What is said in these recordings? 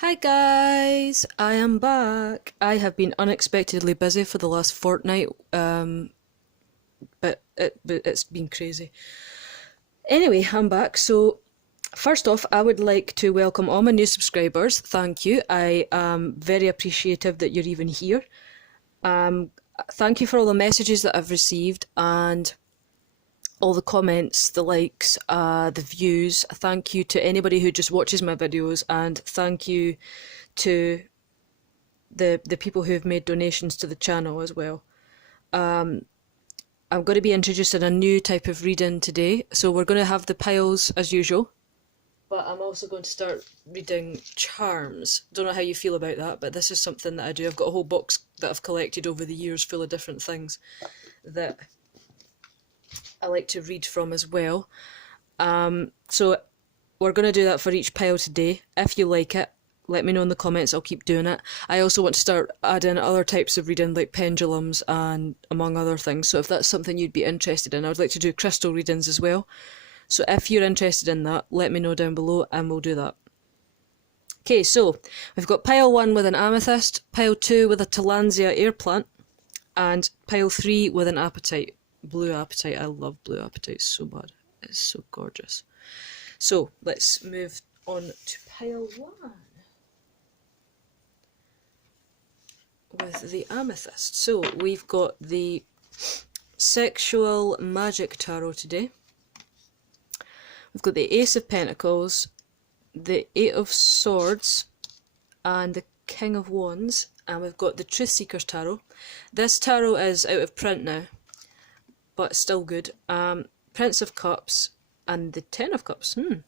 Hi guys, I am back. I have been unexpectedly busy for the last fortnight, but it's been crazy. Anyway, I'm back. So, first off, I would like to welcome all my new subscribers. Thank you. I am very appreciative that you're even here. Thank you for all the messages that I've received and all the comments, the likes, the views. Thank you to anybody who just watches my videos, and thank you to the people who have made donations to the channel as well. I'm going to be introducing a new type of reading today, so we're going to have the piles as usual, but I'm also going to start reading charms. Don't know how you feel about that, but this is something that I do. I've got a whole box that I've collected over the years full of different things that I like to read from as well. So we're going to do that for each pile today. If you like it, let me know in the comments. I'll keep doing it. I also want to start adding other types of reading, like pendulums and among other things. So if that's something you'd be interested in, I would like to do crystal readings as well. So if you're interested in that, let me know down below and we'll do that. Okay, so we've got pile 1 with an amethyst, pile 2 with a tillandsia air plant, and pile 3 with an apatite. Blue apatite. I love blue apatite so bad. It's so gorgeous. So let's move on to pile 1 with the amethyst. So we've got the sexual magic tarot today. We've got the Ace of Pentacles, the Eight of Swords, and the King of Wands, and we've got the Truth Seekers tarot. This tarot is out of print now, but still good. Prince of Cups and the Ten of Cups. And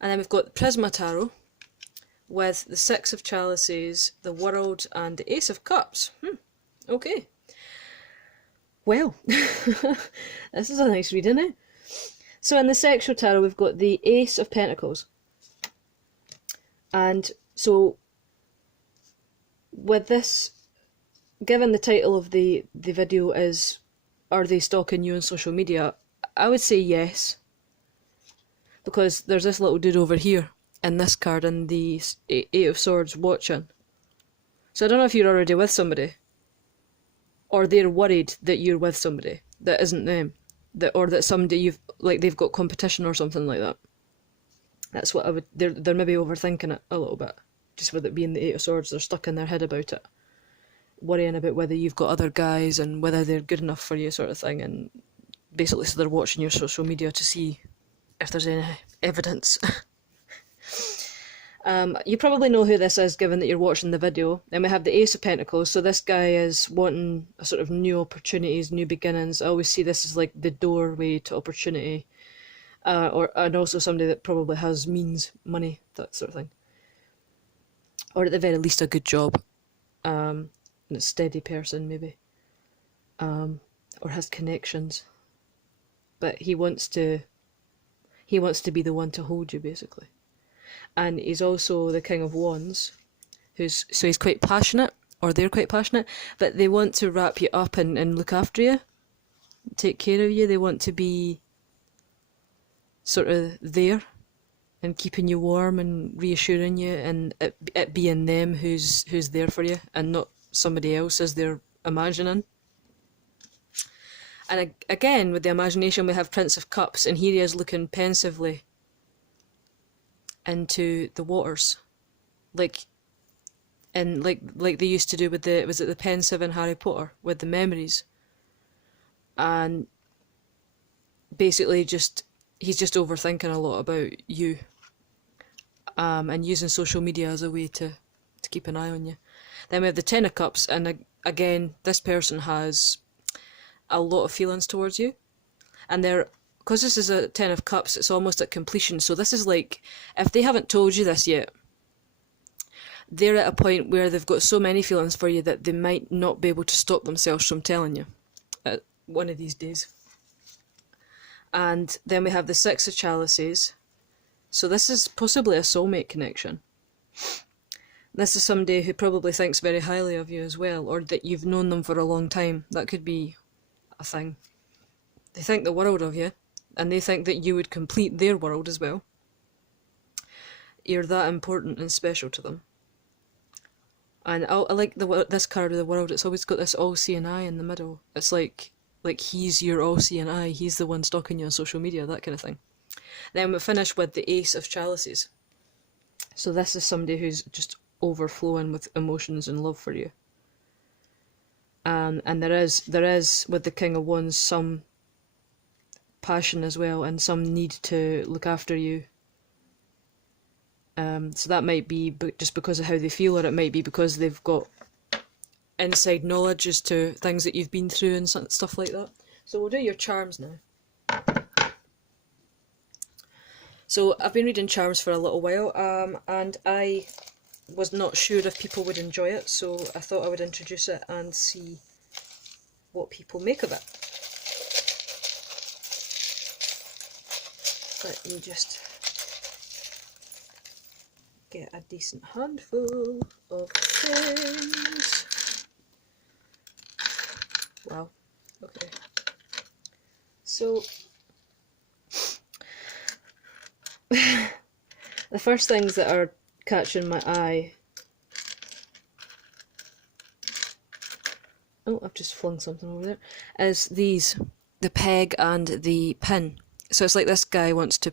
then we've got the Prisma Tarot with the Six of Chalices, the World, and the Ace of Cups. Okay. Well, this is a nice reading, eh? So in the Sexual Tarot, we've got the Ace of Pentacles. And so, with this, given the title of the video is, are they stalking you on social media? I would say yes. Because there's this little dude over here in this card and the Eight of Swords watching. So I don't know if you're already with somebody, or they're worried that you're with somebody that isn't them, or that somebody they've got competition or something like that. That's what I would. They're maybe overthinking it a little bit, just with it being the Eight of Swords. They're stuck in their head about it, worrying about whether you've got other guys and whether they're good enough for you, sort of thing. And basically, so they're watching your social media to see if there's any evidence. You probably know who this is, given that you're watching the video. And we have the Ace of Pentacles. So this guy is wanting a sort of new opportunities, new beginnings. I always see this as like the doorway to opportunity, and also somebody that probably has means, money, that sort of thing, or at the very least a good job, and a steady person maybe, or has connections. But he wants to be the one to hold you, basically. And he's also the King of Wands, so he's quite passionate, or they're quite passionate, but they want to wrap you up and look after you, take care of you. They want to be sort of there and keeping you warm and reassuring you, and it being them who's there for you and not somebody else as they're imagining. And again, with the imagination, we have Prince of Cups, and here he is looking pensively into the waters, like they used to do with the pensive in Harry Potter with the memories. And basically, he's just overthinking a lot about you, and using social media as a way to keep an eye on you. Then we have the Ten of Cups, and again, this person has a lot of feelings towards you, and because this is a Ten of Cups, it's almost at completion. So this is like, if they haven't told you this yet, they're at a point where they've got so many feelings for you that they might not be able to stop themselves from telling you one of these days. And then we have the Six of Chalices. So this is possibly a soulmate connection. This is somebody who probably thinks very highly of you as well, or that you've known them for a long time. That could be a thing. They think the world of you, and they think that you would complete their world as well. you're that important and special to them. And I like this card of the world. It's always got this all-seeing eye in the middle. It's like he's your all-seeing eye. He's the one stalking you on social media, that kind of thing. Then we finish with the Ace of Chalices. So this is somebody who's just overflowing with emotions and love for you. And there is with the King of Wands some passion as well, and some need to look after you. So that might be just because of how they feel, or it might be because they've got inside knowledge as to things that you've been through and stuff like that. So we'll do your charms now. So I've been reading charms for a little while, and I was not sure if people would enjoy it, so I thought I would introduce it and see what people make of it. Let me just get a decent handful of things. Wow, okay. So, the first things that are catching my eye... Oh, I've just flung something over there. Is these, the peg and the pin. So it's like this guy wants to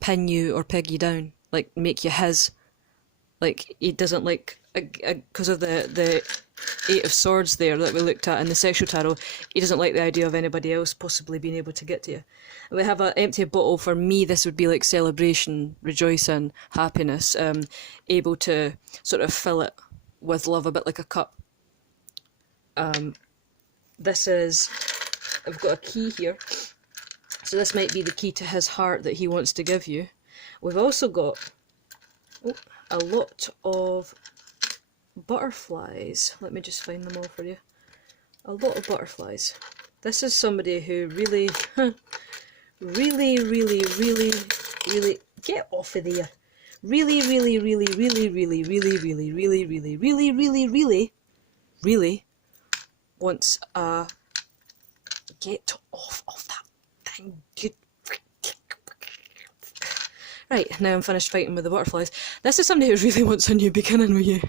pin you or peg you down, like make you his. Like, he doesn't like, because of the Eight of Swords there that we looked at in the sexual tarot, he doesn't like the idea of anybody else possibly being able to get to you. And we have an empty bottle. For me, this would be like celebration, rejoicing, happiness, able to sort of fill it with love, a bit like a cup. This is, I've got a key here, so this might be the key to his heart that he wants to give you. We've also got a lot of butterflies. Let me just find them all for you. A lot of butterflies. This is somebody who really, really, get off of there. Really wants a get off of that thing. Right, now I'm finished fighting with the butterflies. This is somebody who really wants a new beginning with you.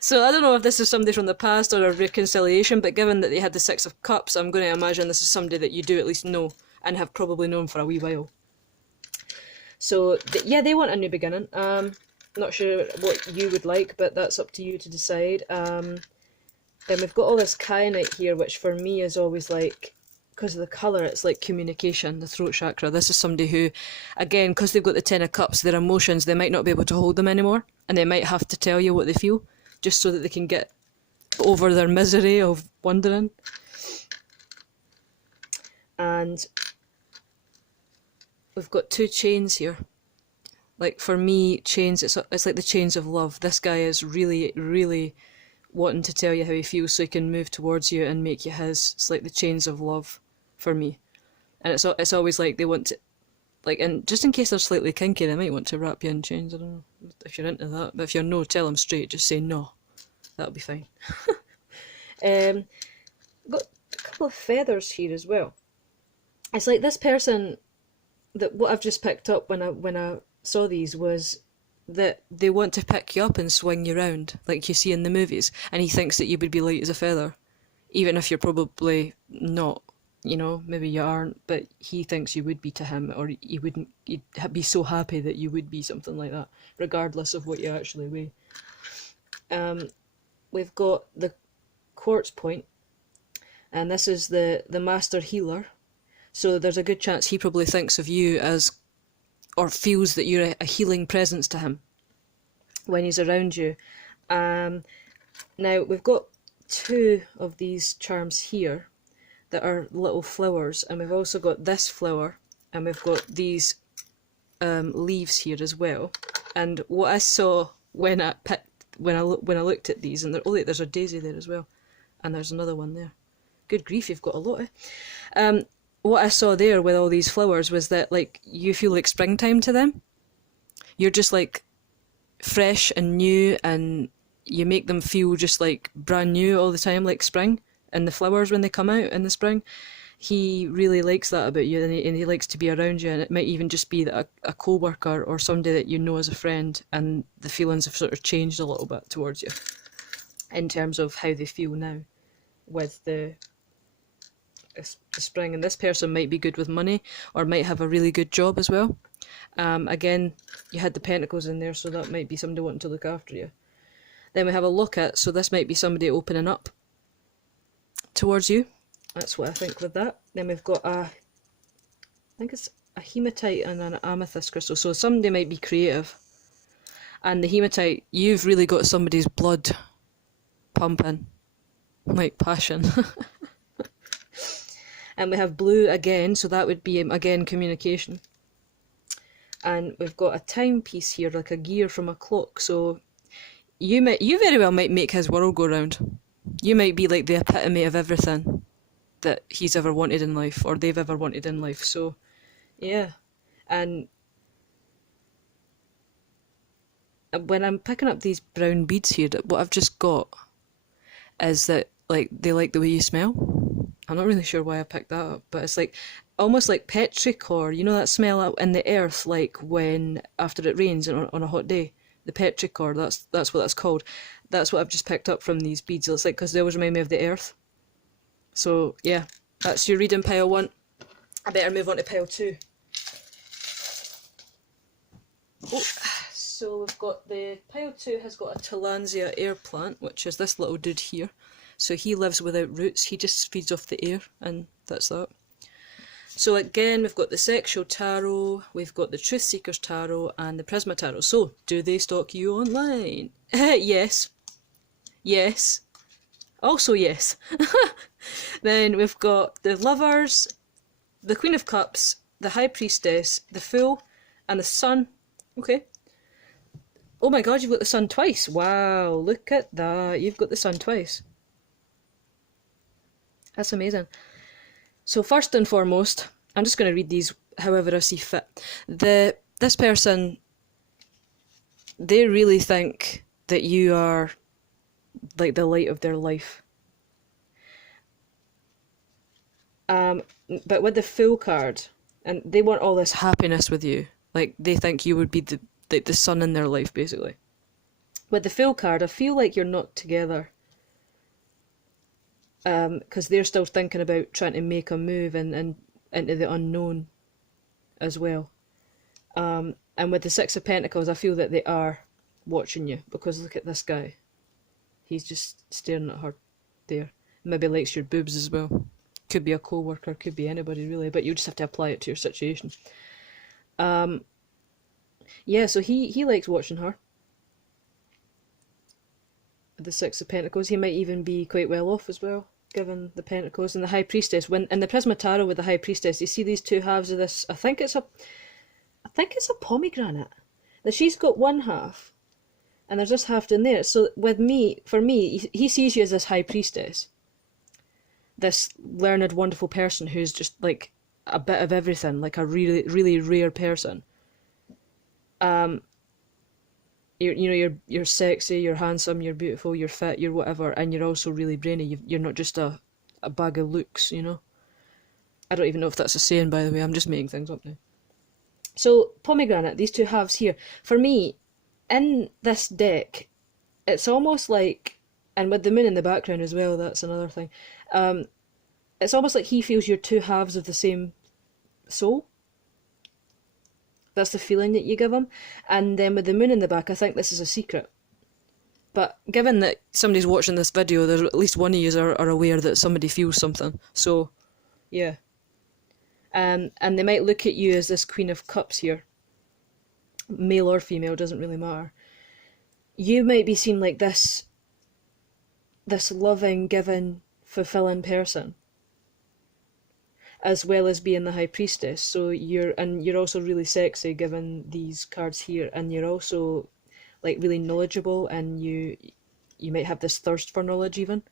So I don't know if this is somebody from the past or a reconciliation, but given that they had the Six of Cups, I'm going to imagine this is somebody that you do at least know and have probably known for a wee while. So, yeah, they want a new beginning. Not sure what you would like, but that's up to you to decide. Then we've got all this kyanite here, which for me is always like, because of the colour, it's like communication, the throat chakra. This is somebody who, again, because they've got the Ten of Cups, their emotions, they might not be able to hold them anymore, and they might have to tell you what they feel, just so that they can get over their misery of wondering. And we've got two chains here. Like, for me, chains, it's like the chains of love. This guy is really wanting to tell you how he feels so he can move towards you and make you his. It's like the chains of love for me. And it's always like they want to, like, and just in case they're slightly kinky, they might want to wrap you in chains. I don't know if you're into that, but if you're no, tell them straight, just say no. That'll be fine. Got a couple of feathers here as well. It's like this person, that what I've just picked up when I saw these was that they want to pick you up and swing you around like you see in the movies, and he thinks that you would be light as a feather, even if you're probably not, you know, maybe you aren't, but he thinks you would be to him, or you'd be so happy that you would be something like that, regardless of what you actually weigh. We've got the quartz point, and this is the master healer, so there's a good chance he probably thinks of you as, or feels that you're a healing presence to him when he's around you. Now, we've got two of these charms here that are little flowers, and we've also got this flower, and we've got these leaves here as well. And what I saw when I looked at these, and there's a daisy there as well, and there's another one there. Good grief, you've got a lot, eh? What I saw there with all these flowers was that, like, you feel like springtime to them. You're just like fresh and new, and you make them feel just like brand new all the time, like spring, and the flowers when they come out in the spring. he really likes that about you, and he likes to be around you, and it might even just be that a co-worker or somebody that you know as a friend, and the feelings have sort of changed a little bit towards you in terms of how they feel now with the spring. And this person might be good with money or might have a really good job as well. Again, you had the pentacles in there, so that might be somebody wanting to look after you. Then we have a look at, so this might be somebody opening up towards you. That's what I think with that. Then we've got I think it's a hematite and an amethyst crystal. So somebody might be creative. And the hematite, you've really got somebody's blood pumping, like passion. And we have blue again, so that would be, again, communication. And we've got a timepiece here, like a gear from a clock. So you very well might make his world go round. You might be like the epitome of everything that he's ever wanted in life, or they've ever wanted in life. So, yeah. And when I'm picking up these brown beads here, what I've just got is that, like, they like the way you smell. I'm not really sure why I picked that up, but it's like almost like petrichor. You know that smell out in the earth, like when after it rains on a hot day. The petrichor. That's what that's called. That's what I've just picked up from these beads. It's like because they always remind me of the earth. So yeah, that's your reading, pile 1. I better move on to pile 2. Oh, so we've got the pile 2 has got a Tillandsia air plant, which is this little dude here. So he lives without roots. He just feeds off the air, and that's that. So again, we've got the Sexual Tarot, we've got the Truth Seekers Tarot, and the Prisma Tarot. So, do they stalk you online? Yes. Yes. Also yes. Then we've got the Lovers, the Queen of Cups, the High Priestess, the Fool, and the Sun. Okay. Oh my god, you've got the Sun twice. Wow, look at that. You've got the Sun twice. That's amazing. So first and foremost, I'm just going to read these however I see fit. This person, they really think that you are like the light of their life. But with the Fool card, and they want all this happiness with you. Like, they think you would be the sun in their life, basically. With the Fool card, I feel like you're not together. Because they're still thinking about trying to make a move and into the unknown as well. And with the Six of Pentacles, I feel that they are watching you, because look at this guy. He's just staring at her there. Maybe likes your boobs as well. Could be a co-worker, could be anybody really, but you just have to apply it to your situation. Yeah, so he likes watching her. The Six of Pentacles. He might even be quite well off as well, given the Pentacles. And the High Priestess. When in the Prisma Tarot with the High Priestess, you see these two halves of this. I think it's a pomegranate. That she's got one half, and there's this half in there. So for me, he sees you as this High Priestess, this learned, wonderful person who's just like a bit of everything, like a really, really rare person. You're sexy, you're handsome, you're beautiful, you're fit, you're whatever, and you're also really brainy. You're not just a bag of looks, you know. I don't even know if that's a saying, by the way. I'm just making things up now. So pomegranate, these two halves here. For me, in this deck, it's almost like, and with the moon in the background as well, that's another thing. It's almost like he feels you're two halves of the same soul. That's the feeling that you give him. And then with the moon in the back, I think this is a secret. But given that somebody's watching this video, there's at least one of you are aware that somebody feels something. So, yeah. And they might look at you as this Queen of Cups here. Male or female, doesn't really matter. You might be seen like this loving, giving, fulfilling person, as well as being the High Priestess. So you're also really sexy, given these cards here, and you're also like really knowledgeable, and you might have this thirst for knowledge, even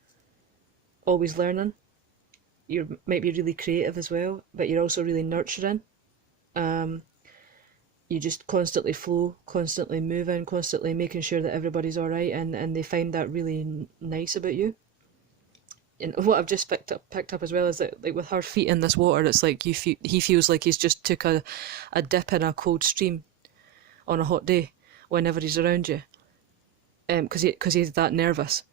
always learning. You might be really creative as well, but you're also really nurturing. You just constantly flow, constantly moving, constantly making sure that everybody's all right, and they find that really nice about you. and what I've just picked up as well is that, like, with her feet in this water, it's like he feels like he's just took a dip in a cold stream on a hot day whenever he's around you, because he's that nervous,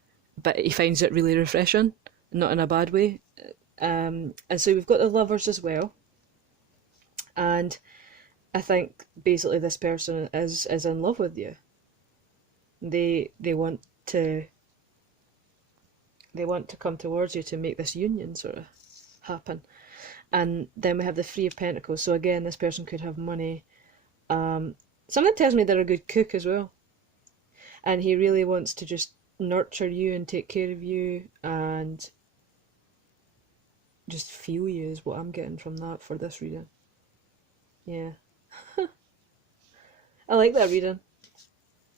but he finds it really refreshing, not in a bad way. And so we've got the lovers as well, and I think basically this person is in love with you. They want to come towards you to make this union sort of happen. And then we have the Three of Pentacles. So again, this person could have money. Something tells me they're a good cook as well. And he really wants to just nurture you and take care of you and just feel you is what I'm getting from that for this reading. Yeah. I like that reading.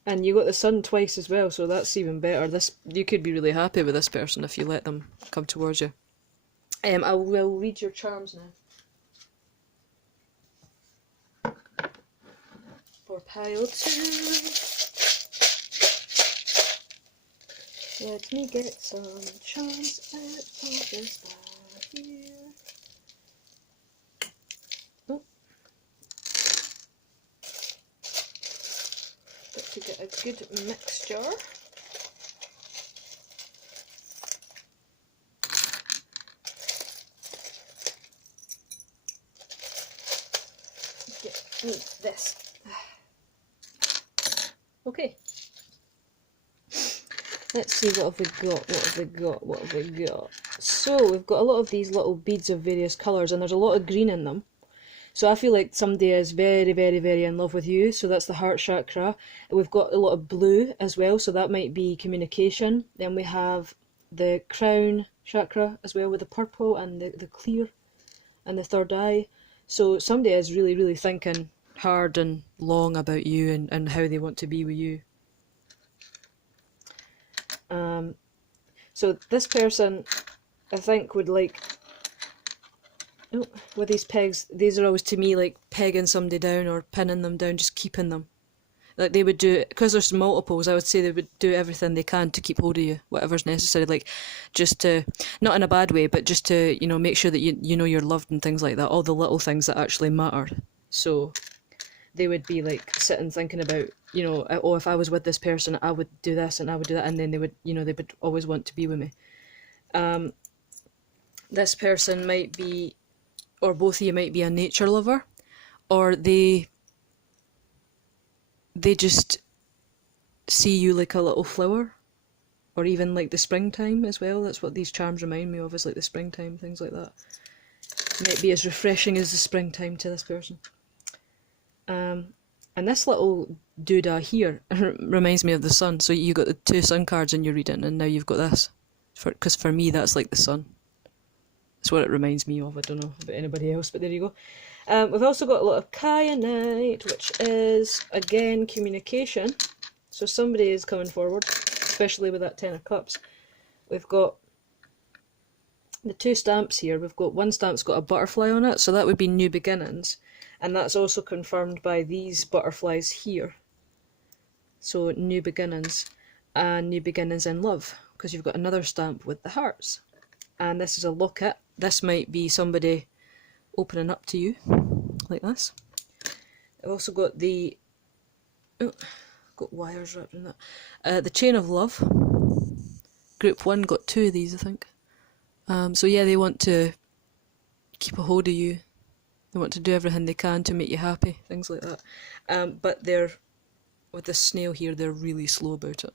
And you got the sun twice as well, so that's even better. You could be really happy with this person if you let them come towards you. I will read your charms now. For pile 2. Let me get some charms out of this bag here. Oh. Got to get a good mixture. Get this. Okay. Let's see, what have we got? So, we've got a lot of these little beads of various colours, and there's a lot of green in them. So I feel like somebody is very, very, very in love with you, so that's the heart chakra. We've got a lot of blue as well, so that might be communication. Then we have the crown chakra as well, with the purple and the clear and the third eye. So somebody is really, really thinking hard and long about you and how they want to be with you. So this person, I think, would like, oh, with these pegs, these are always to me like pegging somebody down or pinning them down, just keeping them. Like they would do, because there's multiples, I would say they would do everything they can to keep hold of you, whatever's necessary, like just to, not in a bad way, but just to, you know, make sure that you know you're loved and things like that, all the little things that actually matter. So they would be like sitting thinking about, you know, oh, if I was with this person, I would do this and I would do that, and then they would, you know, they would always want to be with me. This person might be, or both of you might be a nature lover, or they just see you like a little flower, or even like the springtime as well. That's what these charms remind me of, is like the springtime, things like that. Might be as refreshing as the springtime to this person. And this little doodah here reminds me of the sun. So you got the 2 sun cards in your reading, and now you've got this. Because for me, that's like the sun. That's what it reminds me of. I don't know about anybody else, but there you go. We've also got a lot of kyanite, which is, again, communication. So somebody is coming forward, especially with that 10 of cups. We've got the 2 stamps here. We've got one stamp's got a butterfly on it, so that would be new beginnings. And that's also confirmed by these butterflies here. So new beginnings, and new beginnings in love, because you've got another stamp with the hearts. And this is a locket. This might be somebody opening up to you, like this. I've also got the, oh, got wires wrapped in that. The chain of love. Group 1 got 2 of these, I think. So yeah, they want to keep a hold of you. They want to do everything they can to make you happy, things like that. But they're, with this snail here, they're really slow about it.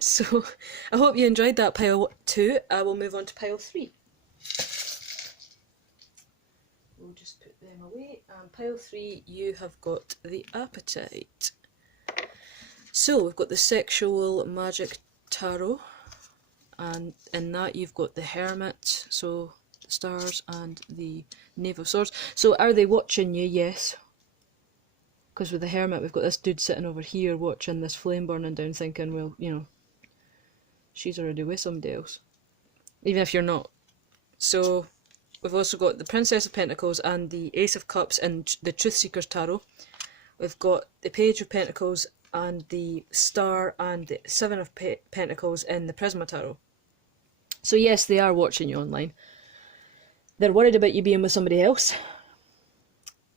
So, I hope you enjoyed that pile 2. I will move on to pile 3. We'll just put them away. Pile 3, you have got the appetite. So, we've got the sexual magic tarot. And in that you've got the hermit, so the stars, and the knave of swords. So are they watching you? Yes. Because with the hermit we've got this dude sitting over here watching this flame burning down, thinking, well, you know, she's already with somebody else. Even if you're not. So we've also got the Princess of Pentacles and the Ace of Cups in the Truth Seekers Tarot. We've got the Page of Pentacles and the Star and the 7 of Pentacles in the Prisma Tarot. So yes, they are watching you online. They're worried about you being with somebody else.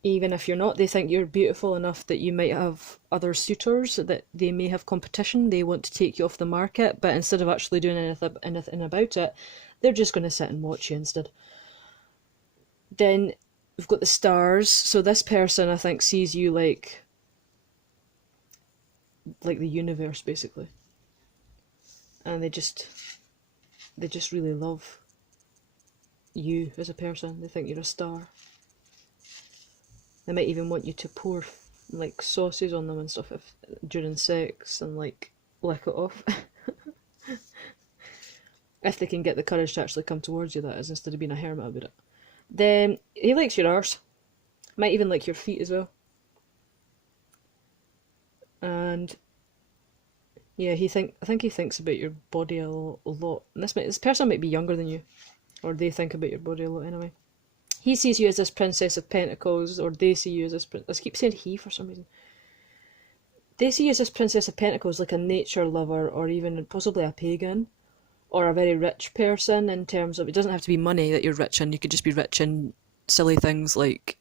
Even if you're not, they think you're beautiful enough that you might have other suitors, that they may have competition, they want to take you off the market, but instead of actually doing anything about it, they're just going to sit and watch you instead. Then we've got the stars. So this person, I think, sees you like the universe, basically. And they just really love you as a person. They think you're a star. They might even want you to pour like sauces on them and stuff during sex and like lick it off. If they can get the courage to actually come towards you, that is, instead of being a hermit about it. Then he likes your arse. Might even like your feet as well. And yeah, I think he thinks about your body a lot. And this person might be younger than you, or they think about your body a lot anyway. He sees you as this Princess of Pentacles, or they see you as this... I keep saying he for some reason. They see you as this Princess of Pentacles, like a nature lover, or even possibly a pagan, or a very rich person in terms of... It doesn't have to be money that you're rich in. You could just be rich in silly things like,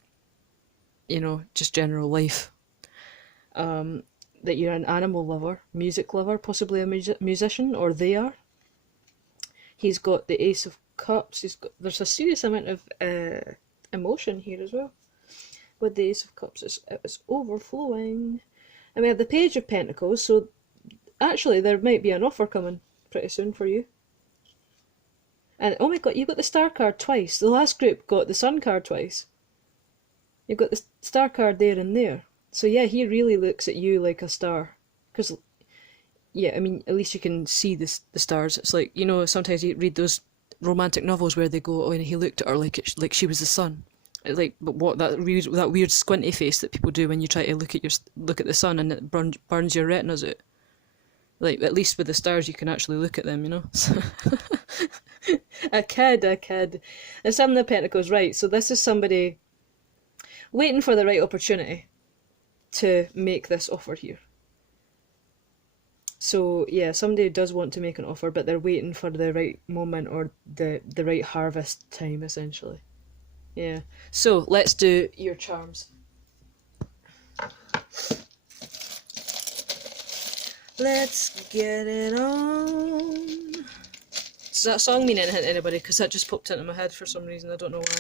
you know, just general life. That you're an animal lover, music lover, possibly a musician, or they are. He's got the Ace of Cups. There's a serious amount of emotion here as well. With the Ace of Cups, it's overflowing. And we have the Page of Pentacles, so actually there might be an offer coming pretty soon for you. And oh my god, you got the Star card twice. The last group got the Sun card twice. You've got the Star card there and there. So yeah, he really looks at you like a star. Because, yeah, I mean, at least you can see the stars. It's like, you know, sometimes you read those romantic novels where they go, oh, and he looked at her like she was the sun. Like, but what, that weird squinty face that people do when you try to look at the sun, and it burns your retinas out. Like, at least with the stars you can actually look at them, you know? A kid. There's Seven of Pentacles, right, so this is somebody waiting for the right opportunity to make this offer here. So yeah, somebody does want to make an offer, but they're waiting for the right moment, or the right harvest time, essentially. Yeah. So let's do your charms. Let's get it on. Does that song mean anything to anybody? Because that just popped into my head for some reason. I don't know why.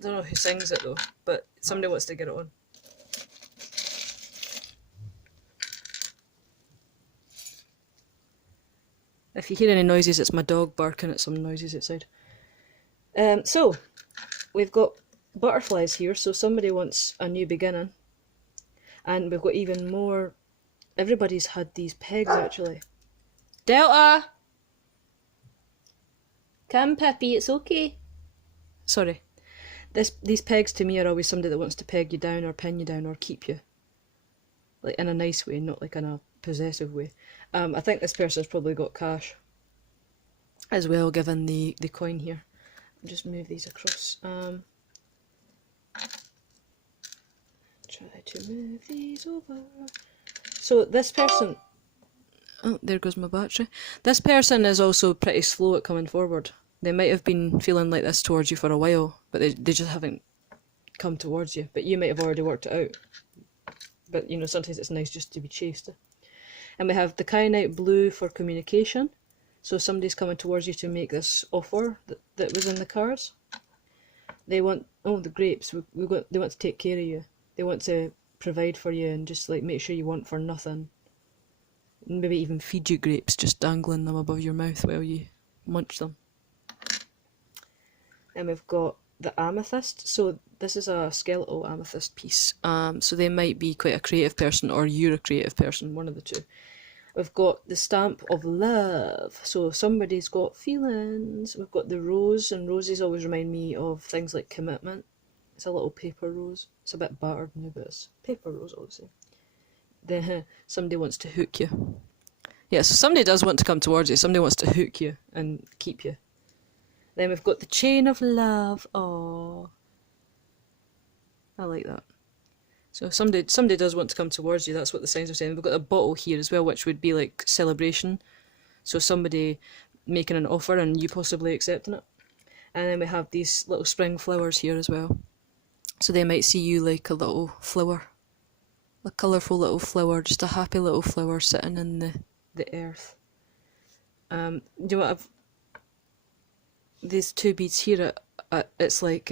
I don't know who sings it though, but somebody wants to get it on. If you hear any noises, it's my dog barking at some noises outside. So, we've got butterflies here, so somebody wants a new beginning. And we've got even more... Everybody's had these pegs, actually. Delta! Come, Peppy, it's okay. Sorry. These pegs to me are always somebody that wants to peg you down, or pin you down, or keep you. Like, in a nice way, not like in a possessive way. I think this person's probably got cash as well, given the coin here. I'll just move these across. Try to move these over. So this person... Oh, there goes my battery. This person is also pretty slow at coming forward. They might have been feeling like this towards you for a while, but they just haven't come towards you. But you might have already worked it out. But, you know, sometimes it's nice just to be chased. And we have the Kyanite Blue for communication. So somebody's coming towards you to make this offer that was in the cards. They want... Oh, the grapes. They want to take care of you. They want to provide for you and just, like, make sure you want for nothing. Maybe even feed you grapes, just dangling them above your mouth while you munch them. And we've got the amethyst. So this is a skeletal amethyst piece. So they might be quite a creative person, or you're a creative person, one of the two. We've got the stamp of love. So somebody's got feelings. We've got the rose, and roses always remind me of things like commitment. It's a little paper rose. It's a bit battered now, but it's paper rose, obviously. Then somebody wants to hook you. Yeah, so somebody does want to come towards you. Somebody wants to hook you and keep you. Then we've got the chain of love. Oh, I like that. So somebody does want to come towards you. That's what the signs are saying. We've got a bottle here as well, which would be like celebration. So somebody making an offer and you possibly accepting it. And then we have these little spring flowers here as well. So they might see you like a little flower, a colourful little flower, just a happy little flower sitting in the earth. Do you know what these two beads here? It's like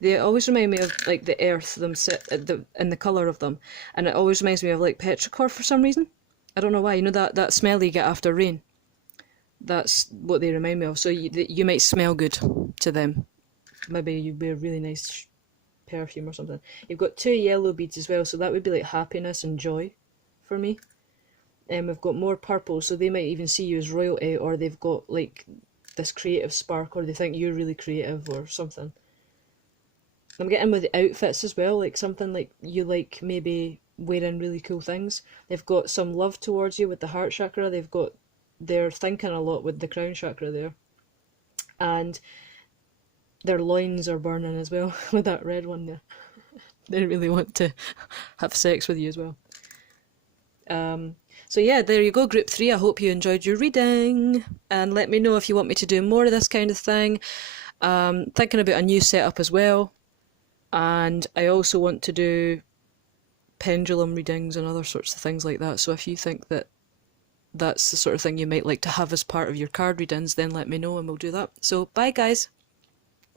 they always remind me of like the earth them sit in the colour of them, and it always reminds me of like petrichor for some reason. I don't know why. You know that smell you get after rain. That's what they remind me of. So you might smell good to them. Maybe you wear really nice perfume or something. You've got two yellow beads as well, so that would be like happiness and joy for me. And we've got more purple, so they might even see you as royalty, or they've got like this creative spark, or they think you're really creative or something. I'm getting with the outfits as well, like something like you like maybe wearing really cool things. They've got some love towards you with the heart chakra. They're thinking a lot with the crown chakra there. And their loins are burning as well with that red one there. They really want to have sex with you as well. So yeah, there you go, group 3. I hope you enjoyed your reading, and let me know if you want me to do more of this kind of thing. Thinking about a new setup as well, and I also want to do pendulum readings and other sorts of things like that. So if you think that that's the sort of thing you might like to have as part of your card readings, then let me know and we'll do that. So bye guys.